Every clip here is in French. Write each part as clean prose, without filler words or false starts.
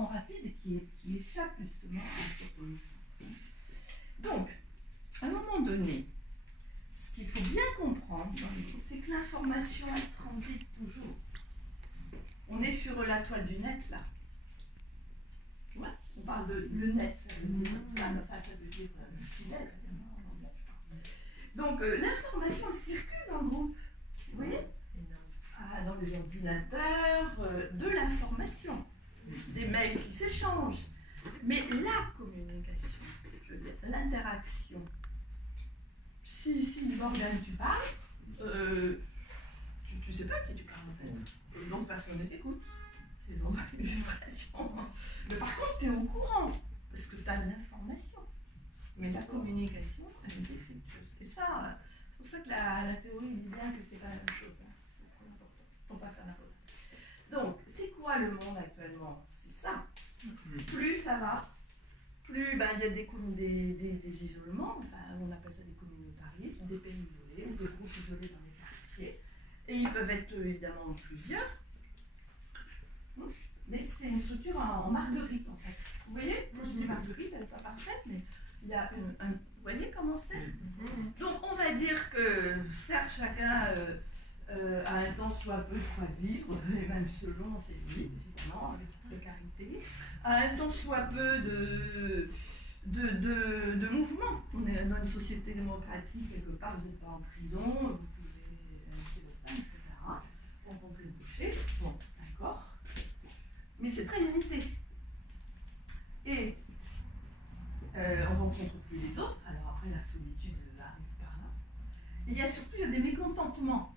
sont rapides et qui échappent justement à l'anthropologie. Donc, à un moment donné, ce qu'il faut bien comprendre, c'est que l'information, elle transite toujours. On est sur la toile du net, là. Ouais, on parle de le net, ça veut dire, ça veut dire le filet, donc, l'information circule dans le groupe. Vous voyez ? Dans les ordinateurs, de l'information, des mails qui s'échangent. Mais la communication, je veux dire, l'interaction. Si Morgane, tu parles, tu ne sais pas qui tu parles en fait. Donc personne ne t'écoute. C'est une illustration. Mais par contre, tu es au courant, parce que tu as de l'information. Mais la communication, elle est défectueuse. Et ça, c'est pour ça que la théorie dit bien que c'est pas la même chose. Hein. C'est très important. Il ne faut pas faire n'importe quoi. Donc, c'est quoi le monde actuellement? C'est ça. Plus ça va, plus il y a des isolements, enfin, on appelle ça des communautarismes, des pays isolés, ou des groupes isolés dans les quartiers. Et ils peuvent être évidemment plusieurs. Mais c'est une structure en marguerite en fait. Vous voyez, quand je dis marguerite, elle n'est pas parfaite, mais il y a vous voyez comment c'est? Donc on va dire que certes chacun a un temps soit peu de quoi vivre, et même selon ses limites évidemment, avec précarité, a un temps soit peu de mouvement. On est dans une société démocratique, quelque part vous n'êtes pas en prison, vous pouvez acheter votre pain, etc. Rencontrer le boucher, bon, d'accord. Mais c'est très limité. Et on ne rencontre plus les autres, alors après la solitude arrive par là. Il y a surtout des mécontentements.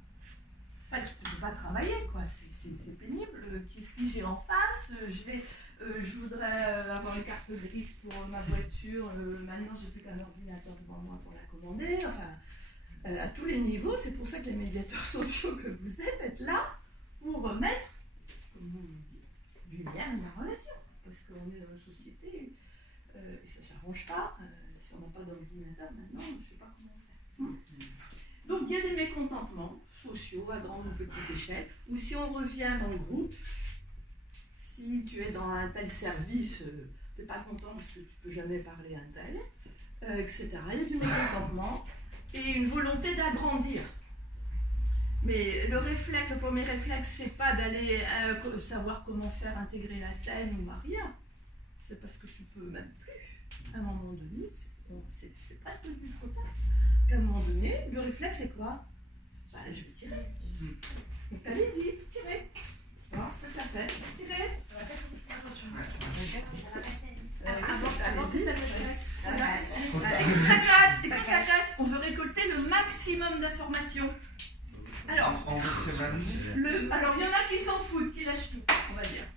En fait, je ne peux pas travailler, quoi. C'est pénible. Qu'est-ce que j'ai en face? Je voudrais avoir une carte grise pour ma voiture. Maintenant, j'ai plus qu'un ordinateur devant moi pour la commander. Enfin, à tous les niveaux, c'est pour ça que les médiateurs sociaux que vous êtes là pour remettre, comme vous le dites, du lien de la relation. Parce qu'on est dans une société, et ça ne s'arrange pas. Si on n'a pas d'ordinateur maintenant, je ne sais pas comment faire. Donc il y a des mécontentements sociaux à grande ou petite échelle, ou si on revient dans le groupe, si tu es dans un tel service, tu n'es pas content parce que tu ne peux jamais parler à un tel, etc. Il y a du mécontentement et une volonté d'agrandir. Mais le premier réflexe, c'est pas d'aller savoir comment faire intégrer la scène ou Maria. C'est parce que tu peux même plus. À un moment donné, c'est presque plus trop tard. À un moment donné, le réflexe, c'est quoi? Je vais tirer. Donc allez-y, tirez. Voir ce que ça fait. Tirez. Avant que ça casse. On veut récolter le maximum d'informations. Alors, il y en a qui s'en foutent, qui lâchent tout, on va dire.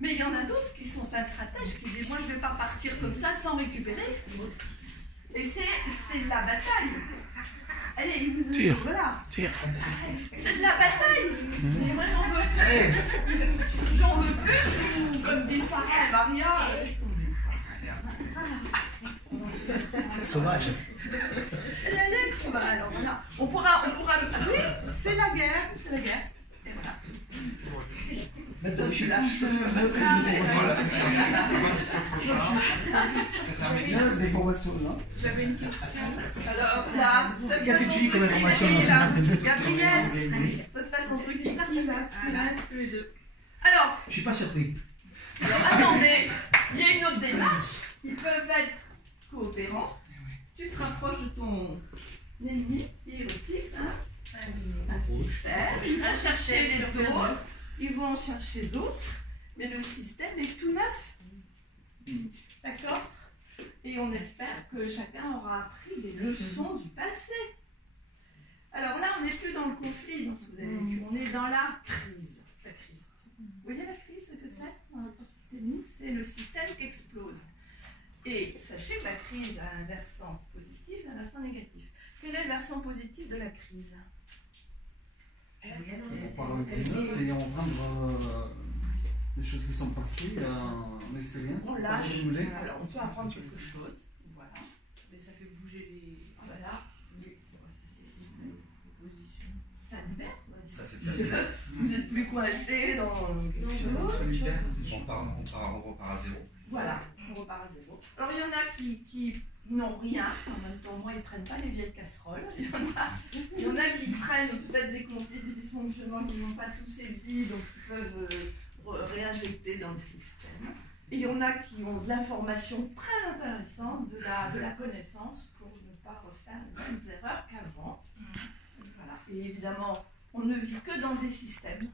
Mais il y en a d'autres qui sont face stratège, qui disent moi je ne vais pas partir comme ça sans récupérer. Et c'est de la bataille. Allez, tire. Voilà. Tire. C'est de la bataille. Mais moi j'en veux plus. J'en veux plus, ou comme dit Sarah et Maria, laisse tomber. Sauvage. Alors voilà. On pourra. Oui, c'est la guerre. Et voilà. Maintenant, je suis là. Des formations, non? J'avais une question. Alors là, qu'est-ce que tu dis comme information dans ce Gabriel, ça se passe un truc qui reste tous les deux. Alors, je suis pas surpris. Alors attendez, il y a une autre démarche. Ils peuvent être coopérants. Tu te rapproches de ton ennemi qui est autiste, un système. Il va chercher les autres. Ils vont en chercher d'autres, mais le système est tout neuf. D'accord? Et on espère que chacun aura appris des leçons du passé. Alors là, on n'est plus dans le conflit, dans ce que vous avez vu. On est dans la crise. La crise. Vous voyez la crise, ce que c'est dans le systémique? C'est le système qui explose. Et sachez que la crise a un versant positif et un versant négatif. Quel est le versant positif de la crise? On parle avec les autres et on rend les choses qui sont passées en expérience. On lâche. Alors on peut apprendre quelque chose. Voilà. Mais ça fait bouger les. Voilà. Ça libère. Ça fait passer Vous n'êtes plus coincé dans quelque chose. Solidaire, On repart à zéro. Voilà, on repart à zéro. Alors il y en a qui n'ont rien, en même temps, moi ils ne traînent pas les vieilles casseroles. Il y en a qui traînent peut-être des conflits, des dysfonctionnements qu'ils n'ont pas tous saisi, donc ils peuvent réinjecter dans le système. Et il y en a qui ont de l'information très intéressante, de la connaissance pour ne pas refaire les mêmes erreurs qu'avant. Voilà. Et évidemment, on ne vit que dans des systèmes.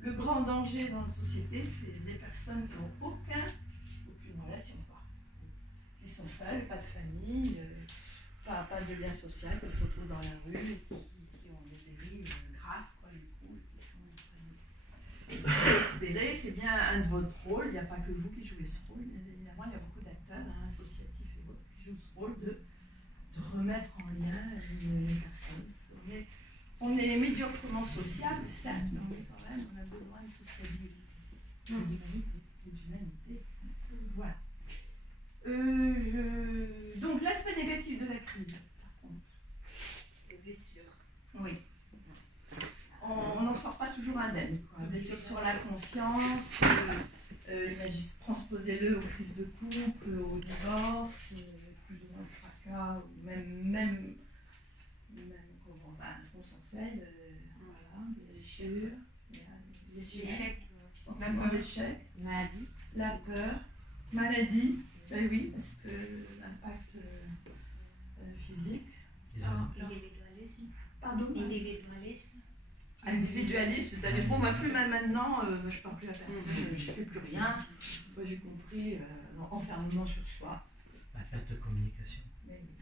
Le grand danger dans la société, c'est les personnes qui n'ont aucune relation, quoi. Qui sont seules, pas de famille, pas de lien social, qui se retrouvent dans la rue, et qui ont des dérives graves, quoi, du coup, qui sont espérer, c'est bien un de votre rôle. Il n'y a pas que vous qui jouez ce rôle, bien évidemment, il y a beaucoup d'acteurs associatifs et autres qui jouent ce rôle de remettre en lien les personnes. On est médiocrement sociable, certes, mais on a besoin de sociabilité, d'humanité. Voilà. Donc l'aspect négatif de la crise, par contre. Les blessures. Oui. On n'en sort pas toujours indemne. Blessure sur la confiance, transposez-le aux crises de couple, au divorce, plus ou moins de fracas, ou même consensuel, voilà, des déchirures, des échecs, même l'échec, Maladie. La peur, maladie, ben oui, parce que l'impact physique. Individualisme. Pardon. Individualisme. Individualiste, c'est-à-dire bon, plus mal maintenant, je ne parle plus à personne, je ne fais plus rien. Moi j'ai compris, enfermement sur soi. La perte de communication. Mais oui,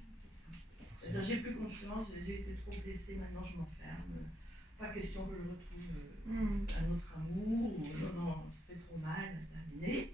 c'est ça. J'ai plus confiance, j'ai été trop blessée, maintenant je m'enferme. Pas question que je retrouve un autre amour, ou non, c'était trop mal, terminé.